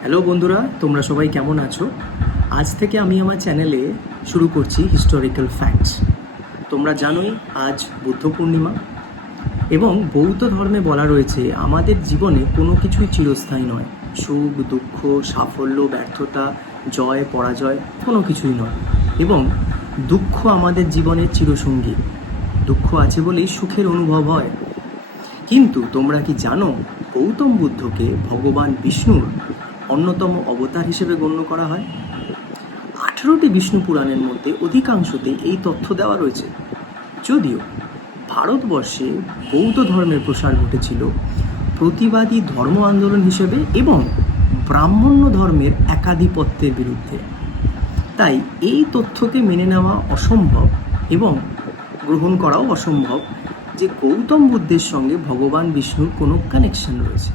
Hello বন্ধুরা, তোমরা সবাই কেমন আছো? আজ থেকে আমি আমার চ্যানেলে শুরু করছি হিস্টোরিক্যাল ফ্যাক্টস। তোমরা জানোই আজ বুদ্ধ পূর্ণিমা এবং বৌদ্ধ ধর্মে বলা রয়েছে আমাদের জীবনে কোনো কিছুই চিরস্থায়ী নয়। সুখ, দুঃখ, সাফল্য, ব্যর্থতা, জয়, পরাজয় কোনো কিছুই নয় এবং দুঃখ আমাদের জীবনের চিরসঙ্গী। দুঃখ আছে বলেই সুখের অনুভব হয়। কিন্তু তোমরা কি জানো গৌতম বুদ্ধকে ভগবান বিষ্ণুর অন্যতম অবতার হিসেবে গণ্য করা হয়? 18টি বিষ্ণু পুরাণের মধ্যে অধিকাংশতে এই তথ্য দেওয়া রয়েছে। যদিও ভারতবর্ষে বৌদ্ধ ধর্মের প্রসার ঘটেছিল প্রতিবাদী ধর্ম আন্দোলন হিসেবে এবং ব্রাহ্মণ্য ধর্মের একাধিপত্যের বিরুদ্ধে, তাই এই তথ্যকে মেনে নেওয়া অসম্ভব এবং গ্রহণ করাও অসম্ভব যে গৌতম বুদ্ধের সঙ্গে ভগবান বিষ্ণুর কোনো কানেকশন রয়েছে।